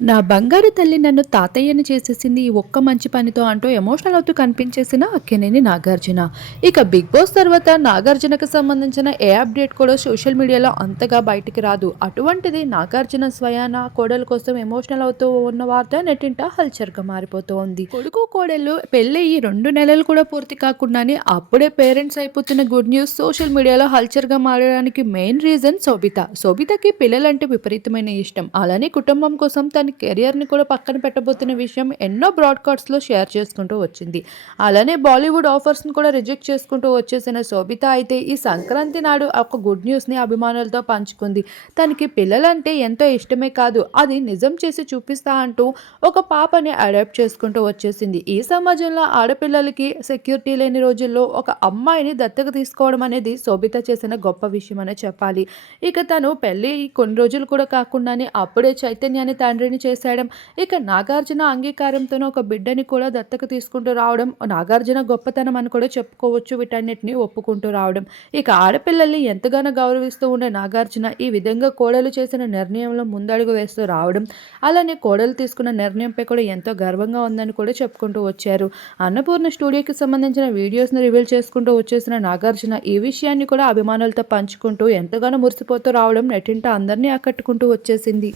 నా బంగారు తల్లి నన్ను తాతయ్యని చేసేసింది ఈ ఒక్క మంచి పనితో అంటూ ఎమోషనల్ అవుతూ కనిపించేసిన అక్కినేని నాగార్జున. ఇక బిగ్ బాస్ తర్వాత నాగార్జునకు సంబంధించిన ఏ అప్డేట్ కూడా సోషల్ మీడియాలో అంతగా బయటికి రాదు. అటువంటిది నాగార్జున స్వయాన కోడల కోసం ఎమోషనల్ అవుతూ ఉన్న వార్త నెట్టింట హల్చర్గా మారిపోతూ ఉంది కొడుకు కోడలు పెళ్ళయి రెండు నెలలు కూడా పూర్తి కాకుండానే అప్పుడే పేరెంట్స్ అయిపోతున్న గుడ్ న్యూస్ సోషల్ మీడియాలో హల్చర్గా మారడానికి మెయిన్ రీజన్ శోభిత. శోభితకి పిల్లలంటే విపరీతమైన ఇష్టం. అలానే కుటుంబం కోసం తన కెరియర్ని కూడా పక్కన పెట్టబోతున్న విషయం ఎన్నో బ్రాడ్కాస్ట్లో షేర్ చేసుకుంటూ వచ్చింది. అలానే బాలీవుడ్ ఆఫర్స్ని కూడా రిజెక్ట్ చేసుకుంటూ వచ్చేసిన శోభిత అయితే ఈ సంక్రాంతి నాడు ఒక గుడ్ న్యూస్ని అభిమానులతో పంచుకుంది. తనకి పిల్లలంటే ఎంతో ఇష్టమే కాదు అది నిజం చేసి చూపిస్తా అంటూ ఒక పాపని అడాప్ట్ చేసుకుంటూ వచ్చేసింది. ఈ సమాజంలో ఆడపిల్లలకి సెక్యూరిటీ లేని రోజుల్లో ఒక అమ్మాయిని దత్తత తీసుకోవడం అనేది శోభిత చేసిన గొప్ప విషయం అనే చెప్పాలి. ఇక తను పెళ్ళి కొన్ని రోజులు కూడా కాకుండానే అప్పుడే చైతన్యాన్ని తండ్రిని చేసేయడం ఇక నాగార్జున అంగీకారంతోనే ఒక బిడ్డని కూడా దత్తకు తీసుకుంటూ రావడం నాగార్జున గొప్పతనం అని కూడా చెప్పుకోవచ్చు వీటన్నిటిని ఒప్పుకుంటూ రావడం. ఇక ఆడపిల్లల్ని ఎంతగానో గౌరవిస్తూ ఉండే నాగార్జున ఈ విధంగా కోడలు చేసిన నిర్ణయంలో ముందడుగు వేస్తూ రావడం అలానే కోడలు తీసుకున్న నిర్ణయంపై కూడా ఎంతో గర్వంగా ఉందని కూడా చెప్పుకుంటూ వచ్చారు. అన్నపూర్ణ స్టూడియోకి సంబంధించిన వీడియోస్ని రివీల్ చేసుకుంటూ వచ్చేసిన నాగార్జున ఈ విషయాన్ని కూడా అభిమానులతో పంచుకుంటూ ఎంతగానో మురిసిపోతూ రావడం నెటింట అందరినీ ఆకట్టుకుంటూ వచ్చేసింది.